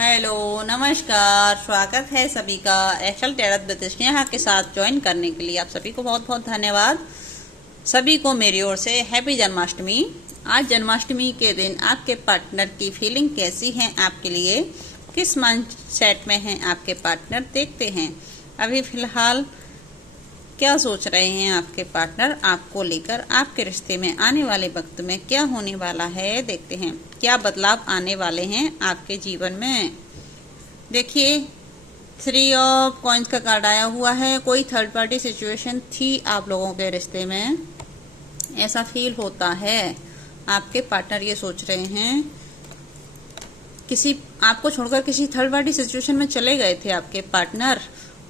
Hello, नमस्कार। स्वागत है सभी का एक्सेल टेरथ ब्रिटिश यहाँ के साथ ज्वाइन करने के लिए आप सभी को बहुत बहुत धन्यवाद। सभी को मेरी ओर से हैप्पी जन्माष्टमी। आज जन्माष्टमी के दिन आपके पार्टनर की फीलिंग कैसी है आपके लिए, किस माइंड सेट में है आपके पार्टनर, देखते हैं। अभी फिलहाल क्या सोच रहे हैं आपके पार्टनर आपको लेकर, आपके रिश्ते में आने वाले वक्त में क्या होने वाला है, देखते हैं। क्या बदलाव आने वाले हैं आपके जीवन में। देखिए, 3 ऑफ कॉइंस का कार्ड आया हुआ है। कोई थर्ड पार्टी सिचुएशन थी आप लोगों के रिश्ते में, ऐसा फील होता है। आपके पार्टनर ये सोच रहे हैं किसी आपको छोड़कर किसी थर्ड पार्टी सिचुएशन में चले गए थे आपके पार्टनर,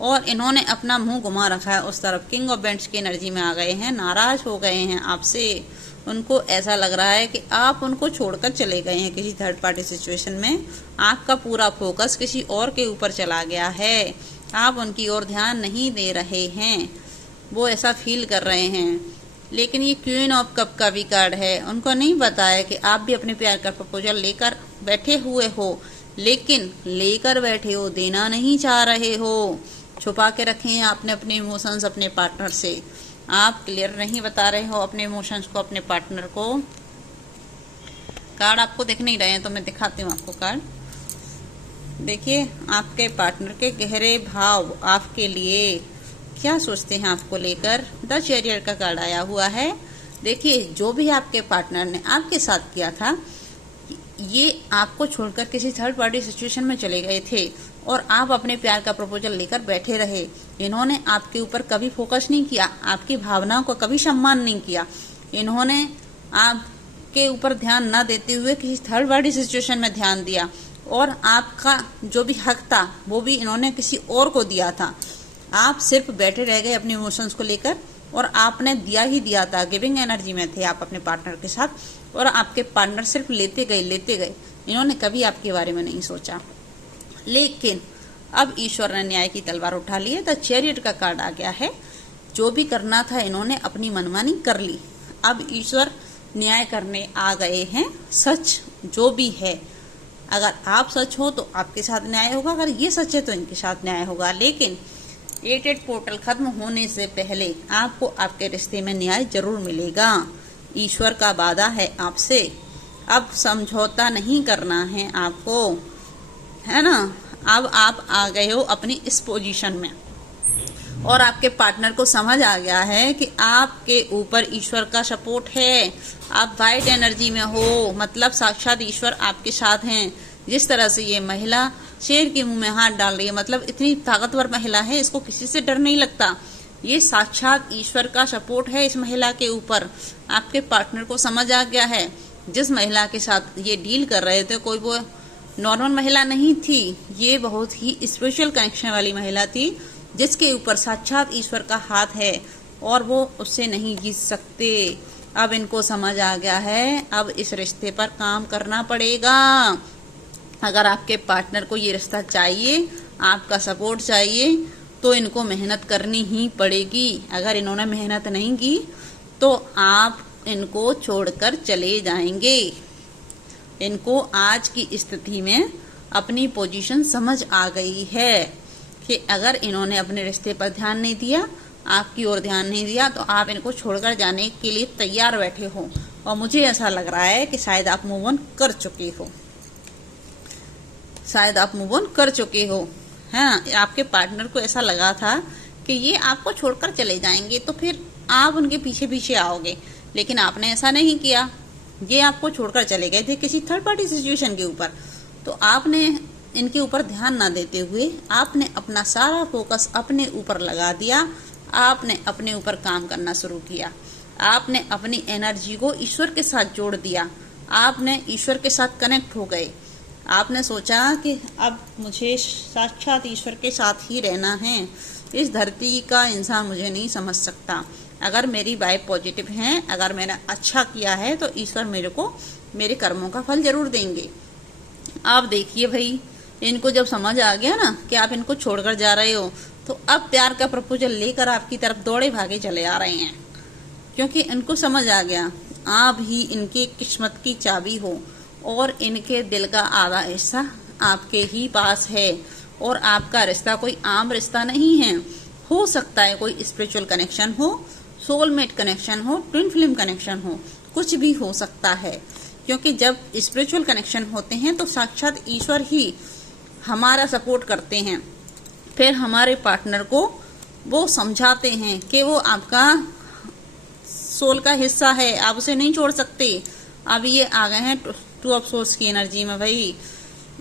और इन्होंने अपना मुंह घुमा रखा है उस तरफ। किंग ऑफ बेंट्स की एनर्जी में आ गए हैं, नाराज हो गए हैं आपसे। उनको ऐसा लग रहा है कि आप उनको छोड़कर चले गए हैं किसी थर्ड पार्टी सिचुएशन में। आपका पूरा फोकस किसी और के ऊपर चला गया है, आप उनकी ओर ध्यान नहीं दे रहे हैं, वो ऐसा फील कर रहे हैं। लेकिन ये क्वीन ऑफ कप का भी कार्ड है। उनको नहीं पता है कि आप भी अपने प्यार का प्रपोजल लेकर बैठे हुए हो, लेकिन लेकर बैठे हो, देना नहीं चाह रहे हो। छुपा के रखे हैं आपने अपने इमोशंस अपने पार्टनर से। आप क्लियर नहीं बता रहे हो अपने इमोशंस को अपने पार्टनर को। कार्ड आपको दिख नहीं रहे हैं तो मैं दिखाती हूँ आपको कार्ड। देखिए, आपके पार्टनर के गहरे भाव आपके लिए, क्या सोचते हैं आपको लेकर। द चैरियट का कार्ड आया हुआ है। देखिए, जो भी आपके पार्टनर ने आपके साथ किया था, ये आपको छोड़कर किसी थर्ड पार्टी सिचुएशन में चले गए थे और आप अपने प्यार का प्रपोजल लेकर बैठे रहे। इन्होंने आपके ऊपर कभी फोकस नहीं किया, आपकी भावनाओं को कभी सम्मान नहीं किया। इन्होंने आपके ऊपर ध्यान न देते हुए किसी थर्ड पार्टी सिचुएशन में ध्यान दिया, और आपका जो भी हक था वो भी इन्होंने किसी और को दिया था। आप सिर्फ बैठे रह गए अपने इमोशंस को लेकर, और आपने दिया ही दिया था। गिविंग एनर्जी में थे आप अपने पार्टनर के साथ, और आपके पार्टनर सिर्फ लेते गए। इन्होंने कभी आपके बारे में नहीं सोचा। लेकिन अब ईश्वर ने न्याय की तलवार उठा ली है। द चैरियट का कार्ड आ गया है। जो भी करना था इन्होंने अपनी मनमानी कर ली। अब ईश्वर न्याय करने आ गए हैं। सच जो भी है, अगर आप सच हो तो आपके साथ न्याय होगा, अगर ये सच है तो इनके साथ न्याय होगा। लेकिन 8 पोर्टल खत्म होने से पहले आपको आपके रिश्ते में न्याय जरूर मिलेगा। ईश्वर का वादा है आपसे। अब समझौता नहीं करना है आपको, है ना। अब आप आ गए हो अपनी इस पोजीशन में, और आपके पार्टनर को समझ आ गया है कि आपके ऊपर ईश्वर का सपोर्ट है। आप वाइट एनर्जी में हो, मतलब साक्षात ईश्वर आपके साथ हैं। जिस तरह से ये महिला शेर के मुंह में हाथ डाल रही है, मतलब इतनी ताकतवर महिला है, इसको किसी से डर नहीं लगता। ये साक्षात ईश्वर का सपोर्ट है इस महिला के ऊपर। आपके पार्टनर को समझ आ गया है, जिस महिला के साथ ये डील कर रहे थे, कोई वो नॉर्मल महिला नहीं थी, ये बहुत ही स्पेशल कनेक्शन वाली महिला थी, जिसके ऊपर साक्षात ईश्वर का हाथ है, और वो उससे नहीं जीत सकते। अब इनको समझ आ गया है, अब इस रिश्ते पर काम करना पड़ेगा। अगर आपके पार्टनर को ये रिश्ता चाहिए, आपका सपोर्ट चाहिए, तो इनको मेहनत करनी ही पड़ेगी। अगर इन्होंने मेहनत नहीं की तो आप इनको छोड़कर चले जाएंगे। इनको आज की स्थिति में अपनी पोजीशन समझ आ गई है कि अगर इन्होंने अपने रिश्ते पर ध्यान नहीं दिया, आपकी ओर ध्यान नहीं दिया, तो आप इनको छोड़कर जाने के लिए तैयार बैठे हो। और मुझे ऐसा लग रहा है कि शायद आप मूव ऑन कर चुके हो, शायद आप मूव ऑन कर चुके हो। हाँ, आपके पार्टनर को ऐसा लगा था कि ये आपको छोड़कर चले जाएंगे, तो फिर आप उनके पीछे पीछे आओगे, लेकिन आपने ऐसा नहीं किया। ये आपको छोड़कर चले गए थे किसी थर्ड पार्टी सिचुएशन के ऊपर, तो आपने इनके ऊपर ध्यान ना देते हुए आपने अपना सारा फोकस अपने ऊपर लगा दिया। आपने अपने ऊपर काम करना शुरू किया। आपने अपनी एनर्जी को ईश्वर के साथ जोड़ दिया। आपने ईश्वर के साथ कनेक्ट हो गए। आपने सोचा कि अब मुझे साक्षात ईश्वर के साथ ही रहना है। इस धरती का इंसान मुझे नहीं समझ सकता। अगर मेरी वाइब पॉजिटिव है, अगर मैंने अच्छा किया है, तो ईश्वर मेरे को मेरे कर्मों का फल जरूर देंगे। आप देखिए भाई, इनको जब समझ आ गया ना कि आप इनको छोड़कर जा रहे हो, तो अब प्यार का प्रपोजल लेकर आपकी तरफ दौड़े भागे चले आ रहे हैं, क्योंकि इनको समझ आ गया आप ही इनकी किस्मत की चाबी हो। और इनके दिल का आधा हिस्सा आपके ही पास है और आपका रिश्ता कोई आम रिश्ता नहीं है। हो सकता है कोई स्पिरिचुअल कनेक्शन हो, सोलमेट कनेक्शन हो, ट्विन फ्लेम कनेक्शन हो, कुछ भी हो सकता है। क्योंकि जब स्पिरिचुअल कनेक्शन होते हैं तो साक्षात ईश्वर ही हमारा सपोर्ट करते हैं। फिर हमारे पार्टनर को वो समझाते हैं कि वो आपका सोल का हिस्सा है, आप उसे नहीं छोड़ सकते। अब ये आ गए हैं टू ऑफ सोर्स की एनर्जी में। भाई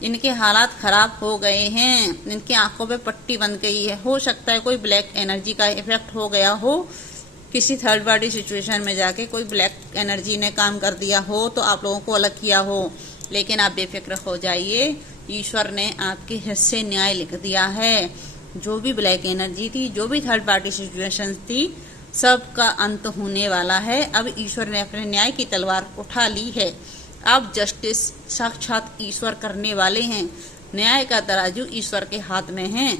इनके हालात खराब हो गए हैं, इनकी आंखों पे पट्टी बंध गई है। हो सकता है कोई ब्लैक एनर्जी का इफेक्ट हो गया हो, किसी थर्ड पार्टी सिचुएशन में जाके कोई ब्लैक एनर्जी ने काम कर दिया हो तो आप लोगों को अलग किया हो। लेकिन आप बेफिक्र हो जाइए, ईश्वर ने आपके हिस्से न्याय लिख दिया है। जो भी ब्लैक एनर्जी थी, जो भी थर्ड पार्टी सिचुएशन थी, सब का अंत होने वाला है। अब ईश्वर ने अपने न्याय की तलवार उठा ली है। अब जस्टिस साक्षात ईश्वर करने वाले हैं। न्याय का तराजू ईश्वर के हाथ में है,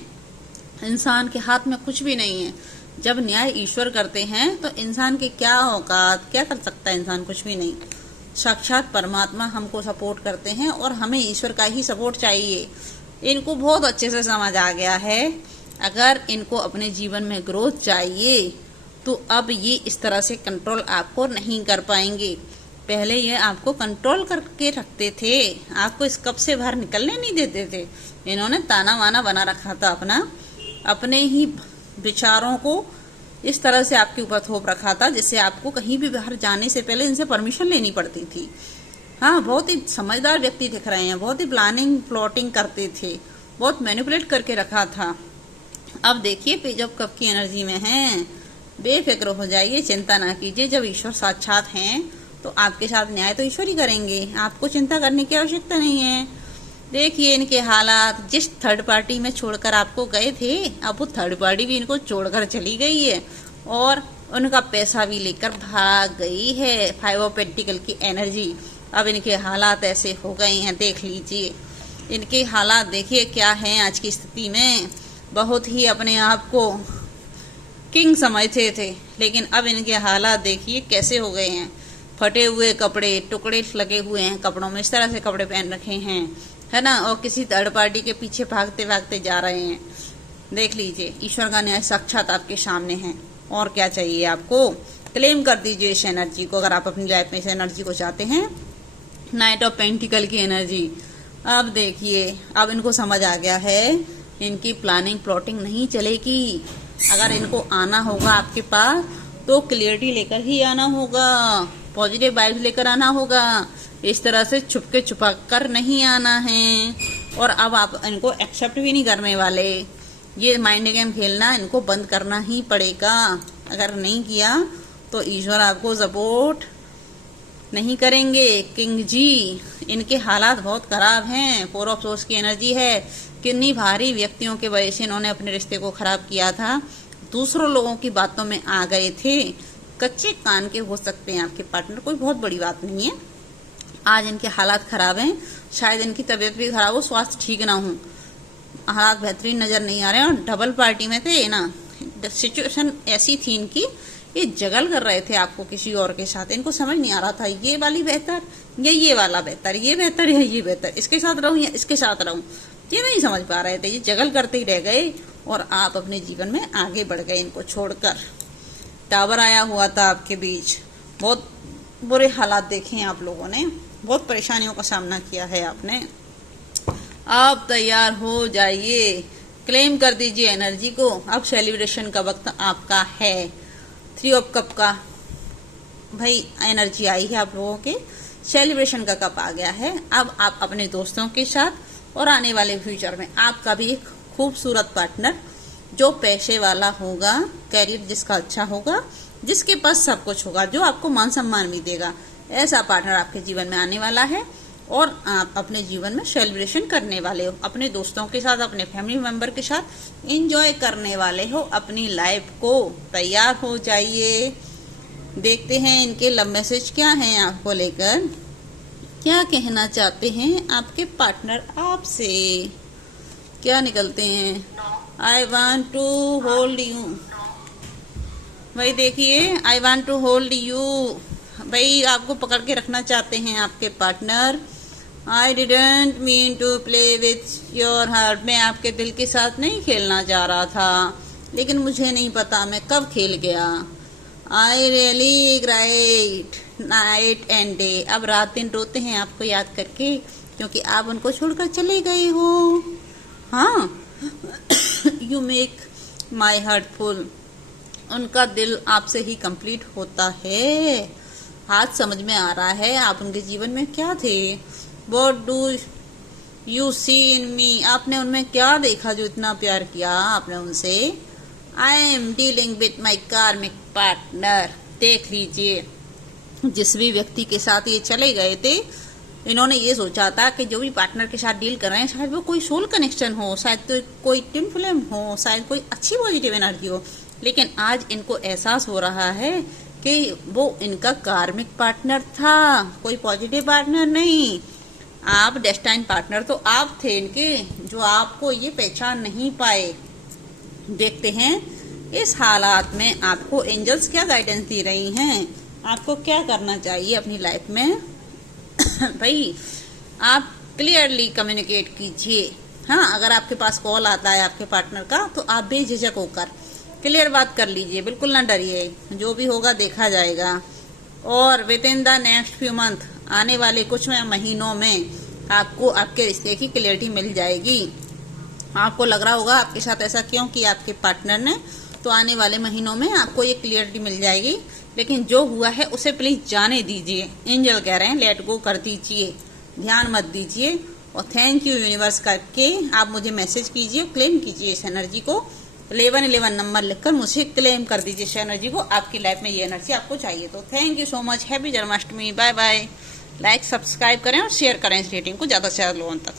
इंसान के हाथ में कुछ भी नहीं है। जब न्याय ईश्वर करते हैं तो इंसान के क्या औकात, क्या कर सकता है इंसान? कुछ भी नहीं। साक्षात परमात्मा हमको सपोर्ट करते हैं और हमें ईश्वर का ही सपोर्ट चाहिए। इनको बहुत अच्छे से समझ आ गया है। अगर इनको अपने जीवन में ग्रोथ चाहिए तो अब ये इस तरह से कंट्रोल आपको नहीं कर पाएंगे। पहले ये आपको कंट्रोल करके रखते थे, आपको इस कप से बाहर निकलने नहीं देते थे। इन्होंने ताना वाना बना रखा था अपने ही विचारों को इस तरह से आपके ऊपर थोप रखा था, जिससे आपको कहीं भी बाहर जाने से पहले इनसे परमिशन लेनी पड़ती थी। हाँ, बहुत ही समझदार व्यक्ति दिख रहे हैं, बहुत ही प्लानिंग प्लॉटिंग करते थे, बहुत मैनिपुलेट करके रखा था। अब देखिए पेज ऑफ कप की एनर्जी में हैं। बेफिक्र हो जाइए, चिंता ना कीजिए। जब ईश्वर साक्षात हैं तो आपके साथ न्याय तो ईश्वर ही करेंगे, आपको चिंता करने की आवश्यकता नहीं है। देखिए इनके हालात, जिस थर्ड पार्टी में छोड़कर आपको गए थे, अब वो थर्ड पार्टी भी इनको छोड़कर चली गई है और उनका पैसा भी लेकर भाग गई है। 5 ऑफ पेंटिकल की एनर्जी। अब इनके हालात ऐसे हो गए हैं, देख लीजिए इनके हालात देखिए क्या हैं आज की स्थिति में। बहुत ही अपने आप को किंग समझते थे, लेकिन अब इनके हालात देखिए कैसे हो गए हैं। फटे हुए कपड़े, टुकड़े लगे हुए हैं कपड़ों में, इस तरह से कपड़े पहन रखे हैं, है ना, और किसी थर्ड पार्टी के पीछे भागते भागते जा रहे हैं। देख लीजिए ईश्वर का न्याय साक्षात आपके सामने है। और क्या चाहिए आपको? क्लेम कर दीजिए इस एनर्जी को, अगर आप अपनी लाइफ में इस एनर्जी को चाहते हैं। नाइट ऑफ पेंटिकल की एनर्जी। अब देखिए अब इनको समझ आ गया है, इनकी प्लानिंग प्लॉटिंग नहीं चलेगी। अगर इनको आना होगा आपके पास तो क्लियरिटी लेकर ही आना होगा, पॉजिटिव वाइब्स लेकर आना होगा। इस तरह से छुपके छुपा कर नहीं आना है। और अब आप इनको एक्सेप्ट भी नहीं करने वाले। ये माइंड गेम खेलना इनको बंद करना ही पड़ेगा। अगर नहीं किया तो ईश्वर आपको सपोर्ट नहीं करेंगे। किंग जी, इनके हालात बहुत खराब हैं। 4 ऑफ सोर्स की एनर्जी है। कितनी भारी व्यक्तियों के वजह से इन्होंने अपने रिश्ते को खराब किया था, दूसरों लोगों की बातों में आ गए थे। कच्चे कान के हो सकते हैं आपके पार्टनर, कोई बहुत बड़ी बात नहीं है। आज इनके हालात खराब हैं, शायद इनकी तबीयत भी खराब हो, स्वास्थ्य ठीक ना हो, हालात बेहतरीन नजर नहीं आ रहे हैं। और डबल पार्टी में थे ना, सिचुएशन ऐसी थी इनकी, ये जगल कर रहे थे आपको किसी और के साथ। इनको समझ नहीं आ रहा था ये वाली बेहतर या ये वाला बेहतर, ये बेहतर या ये बेहतर, इसके साथ रहूं या इसके साथ रहूं, ये नहीं समझ पा रहे थे। ये जगल करते ही रह गए और आप अपने जीवन में आगे बढ़ गए इनको छोड़कर। टावर आया हुआ था आपके बीच, बहुत बुरे हालात देखे हैं आप लोगों ने, बहुत परेशानियों का सामना किया है आपने। आप तैयार हो जाइए, क्लेम कर दीजिए एनर्जी को। अब सेलिब्रेशन का वक्त आपका है। 3 ऑफ कप का भाई एनर्जी आई है आप लोगों के, सेलिब्रेशन का कप आ गया है। अब आप अपने दोस्तों के साथ और आने वाले फ्यूचर में आपका भी एक खूबसूरत पार्टनर जो पैसे वाला होगा, कैरियर जिसका अच्छा होगा, जिसके पास सब कुछ होगा, जो आपको मान सम्मान भी देगा, ऐसा पार्टनर आपके जीवन में आने वाला है। और आप अपने जीवन में सेलिब्रेशन करने वाले हो, अपने दोस्तों के साथ, अपने फैमिली मेंबर के साथ एंजॉय करने वाले हो अपनी लाइफ को। तैयार हो जाइए, देखते हैं इनके लव मैसेज क्या हैं आपको लेकर, क्या कहना चाहते हैं आपके पार्टनर आपसे, क्या निकलते हैं। I want to hold you. भाई देखिए, I want to hold you, भाई आपको पकड़ के रखना चाहते हैं आपके partner. I didn't mean to play with your heart. मैं आपके दिल के साथ नहीं खेलना चाह रहा था, लेकिन मुझे नहीं पता मैं कब खेल गया। I really cried night and day. अब रात दिन रोते हैं आपको याद करके, क्योंकि आप उनको छोड़कर चले गए हो। हाँ, you make my heart full. उनका दिल आपसे ही कंप्लीट होता है। आज समझ में आ रहा है आप उनके जीवन में क्या थे। What do you see in me? आपने उनमें क्या देखा जो इतना प्यार किया आपने उनसे। I am dealing with my karmic partner। देख लीजिए, जिस भी व्यक्ति के साथ ये चले गए थे, इन्होंने ये सोचा था कि जो भी पार्टनर के साथ डील कर रहे हैं शायद वो कोई सोल कनेक्शन हो, शायद तो कोई ट्विन फ्लेम हो, शायद कोई अच्छी पॉजिटिव एनर्जी हो। लेकिन आज इनको एहसास हो रहा है कि वो इनका कार्मिक पार्टनर था, कोई पॉजिटिव पार्टनर नहीं। आप डेस्टाइन पार्टनर तो आप थे इनके, जो आपको ये पहचान नहीं पाए। देखते हैं इस हालात में आपको एंजल्स क्या गाइडेंस दे रही हैं, आपको क्या करना चाहिए अपनी लाइफ में। भाई, आप क्लियरली कम्युनिकेट कीजिए। हाँ, अगर आपके पास कॉल आता है आपके पार्टनर का, तो आप बेझिझक होकर क्लियर बात कर लीजिए, बिल्कुल ना डरिए। जो भी होगा देखा जाएगा। और with in the next few month, आने वाले कुछ महीनों में आपको आपके रिश्ते की क्लियरिटी मिल जाएगी। आपको लग रहा होगा आपके साथ ऐसा क्यों किया आपके पार्टनर ने, तो आने वाले महीनों में आपको ये क्लियरिटी मिल जाएगी। लेकिन जो हुआ है उसे प्लीज जाने दीजिए। एंजल कह रहे हैं लेट गो कर दीजिए, ध्यान मत दीजिए। और थैंक यू यूनिवर्स करके आप मुझे मैसेज कीजिए, क्लेम कीजिए इस एनर्जी को। 1111 नंबर लिखकर मुझे क्लेम कर दीजिए इस एनर्जी को। आपकी लाइफ में ये एनर्जी आपको चाहिए। तो thank you so much. Happy Janmashtami. Bye bye. Like subscribe करें और शेयर करें इस रीडिंग को ज़्यादा से ज़्यादा लोगों तक।